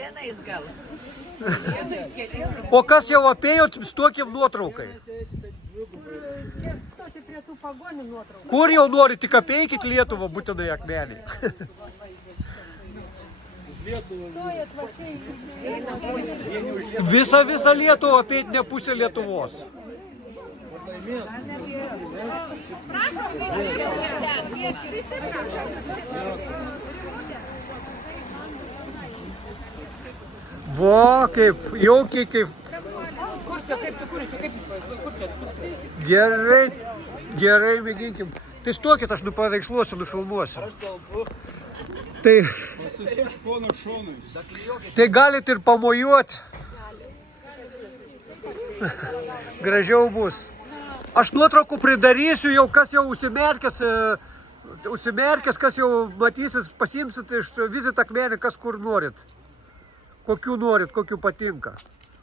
Vienais gal. O kas jau apėjot, stokim nuotraukai. Stoti prie tų pagonių nuotraukų. Kur jau nori, tik apeikit Lietuvą būtinai akmenį. Visą Lietuvą apeit, ne pusę Lietuvos. Vo, kaip, jaukiai kaip. Gerai, mėginkim. Tai stokit, aš nupaveiksluosiu, nufilmuosiu. Tai galit ir pamojuot. Gražiau bus. Aš nuotraukų pridarysiu, jau kas jau užsimerkęs, kas jau matysis, pasiimsit iš vizit akmenį, kas kur norit. Kokių norit, kokių patinka.